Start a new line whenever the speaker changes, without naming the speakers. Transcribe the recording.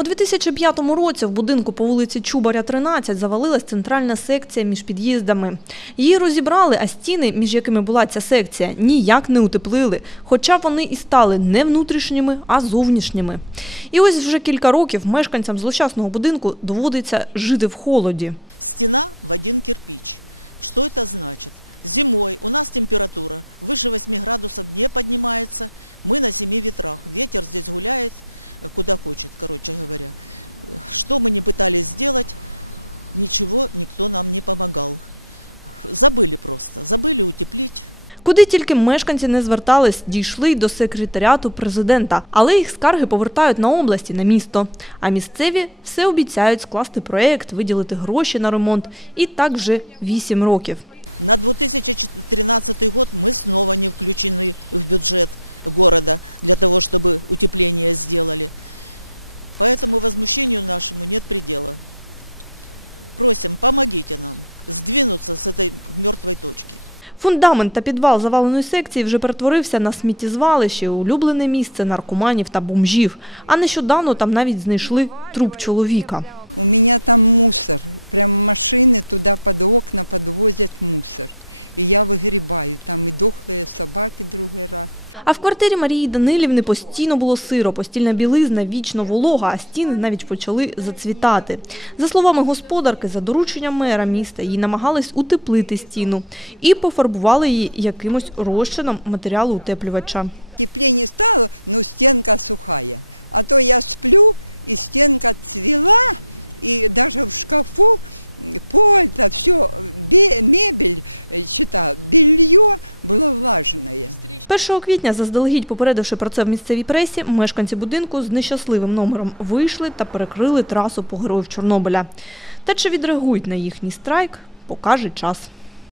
У 2005 році в будинку по вулиці Чубаря, 13 завалилась центральна секція між під'їздами. Її розібрали, а стіни, між якими була ця секція, ніяк не утеплили, хоча вони і стали не внутрішніми, а зовнішніми. І ось вже кілька років мешканцям злощасного будинку доводиться жити в холоді. Куди тільки мешканці не звертались, дійшли й до секретаріату президента, але їх скарги повертають на області, на місто. А місцеві все обіцяють скласти проєкт, виділити гроші на ремонт. І так вже вісім років. Фундамент та підвал заваленої секції вже перетворився на сміттєзвалище, улюблене місце наркоманів та бомжів. А нещодавно там навіть знайшли труп чоловіка. А в квартирі Марії Данилівни постійно було сиро, постільна білизна вічно волога, а стіни навіть почали зацвітати. За словами господарки, за дорученням мера міста їй намагались утеплити стіну і пофарбували її якимось розчином матеріалу утеплювача. Першого квітня, заздалегідь попередивши про це в місцевій пресі, мешканці будинку з нещасливим номером вийшли та перекрили трасу по героїв Чорнобиля. Та чи відреагують на їхній страйк, покаже час.